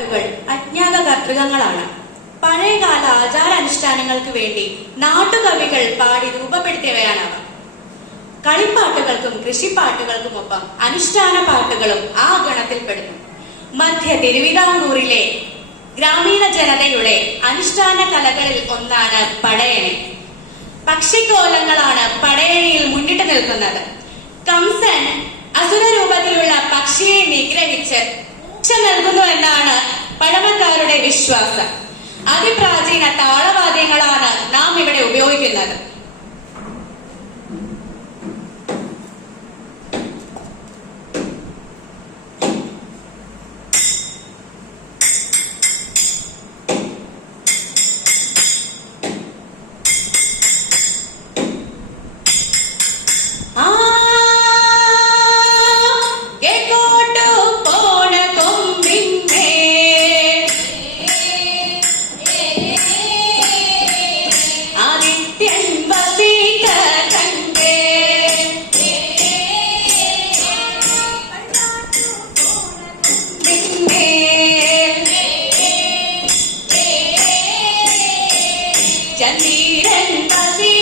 അജ്ഞാത കർത്തൃകങ്ങളാണ് പഴയകാല ആചാരാനുഷ്ഠാനങ്ങൾക്ക് വേണ്ടി നാട്ടുകവികൾ പാടി രൂപപ്പെടുത്തിയവയാണ് അവർ കളിപ്പാട്ടുകൾക്കും കൃഷിപ്പാട്ടുകൾക്കും ഒപ്പം അനുഷ്ഠാന പാട്ടുകളും ആ ഗണത്തിൽപ്പെടുന്നു. മധ്യ തിരുവിതാംകൂറിലെ ഗ്രാമീണ ജനതയുടെ അനുഷ്ഠാന കലകളിൽ ഒന്നാണ് പടയണി. പക്ഷിക്കോലങ്ങളാണ് പടയണിയിൽ മുന്നിട്ട് നിൽക്കുന്നത്. കംസൻ അസുര രൂപത്തിലുള്ള പക്ഷിയെ നിഗ്രഹിച്ച് ഉച്ച നൽകുന്നു എന്നാണ് പഴമക്കാരുടെ വിശ്വാസം. അതിപ്രാചീന താളവാദ്യങ്ങളാണ് നാം ഇവിടെ ഉപയോഗിക്കുന്നത്. கண்ணீரன் பசி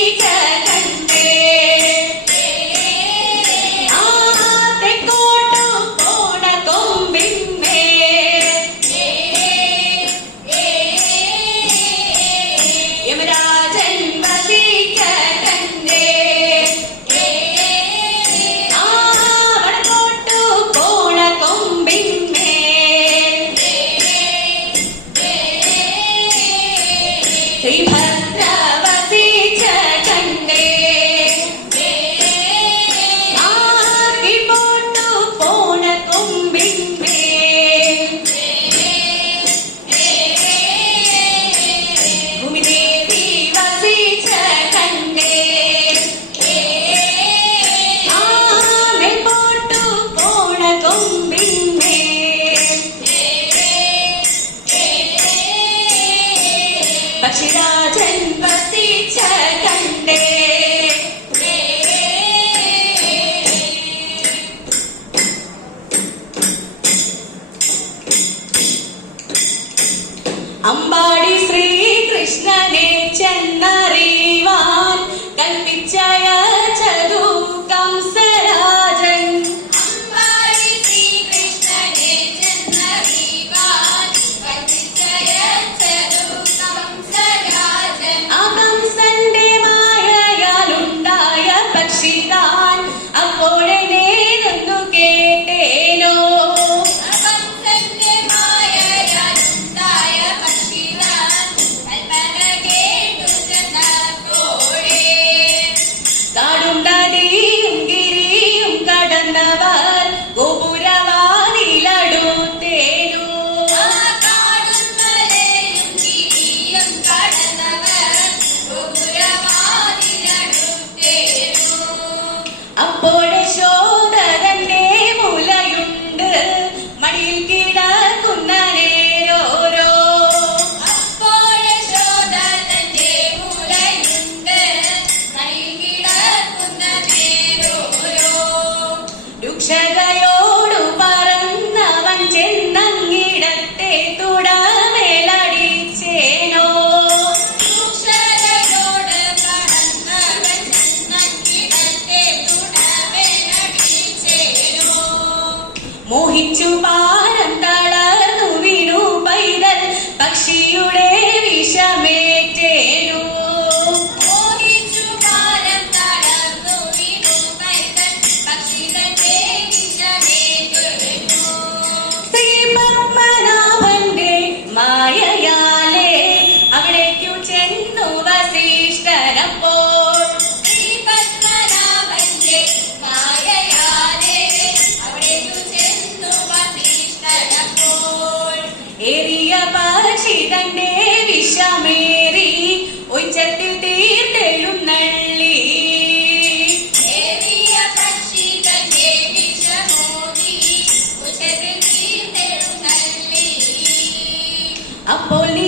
മോഹിച്ചു പാരം തളർന്നു വീണു പൈതൽ പക്ഷിയുടെ വിഷമേ.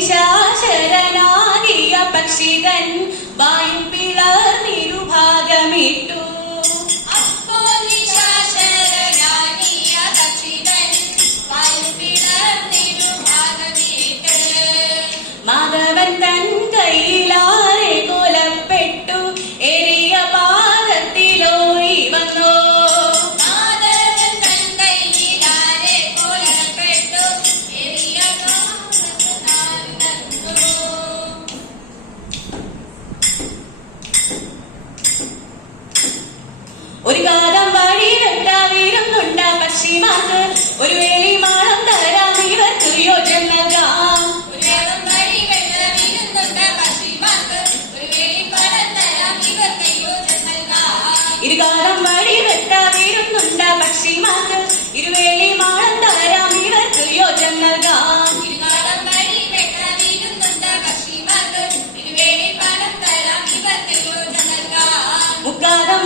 നിശാശരനാകിയ പക്ഷികൻ വാ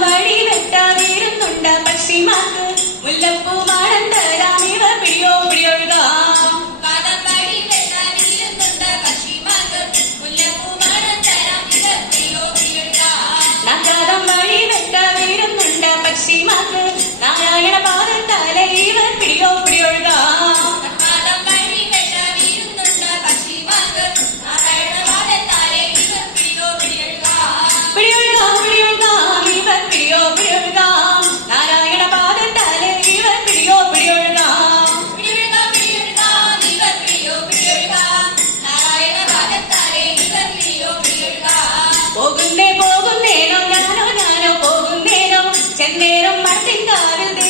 വഴി വെട്ടാതിരുന്നുണ്ട പക്ഷിമാർക്ക്. മുല്ലപ്പൂ മാടം തരാം ഇവ പിടിയോ പിടിയൊഴുക നാഗാതം വഴി വെട്ടാതിരുന്നുണ്ട പക്ഷിമാർക്ക്. നാരായണ പാ நேரம் மண்ணின் காவில்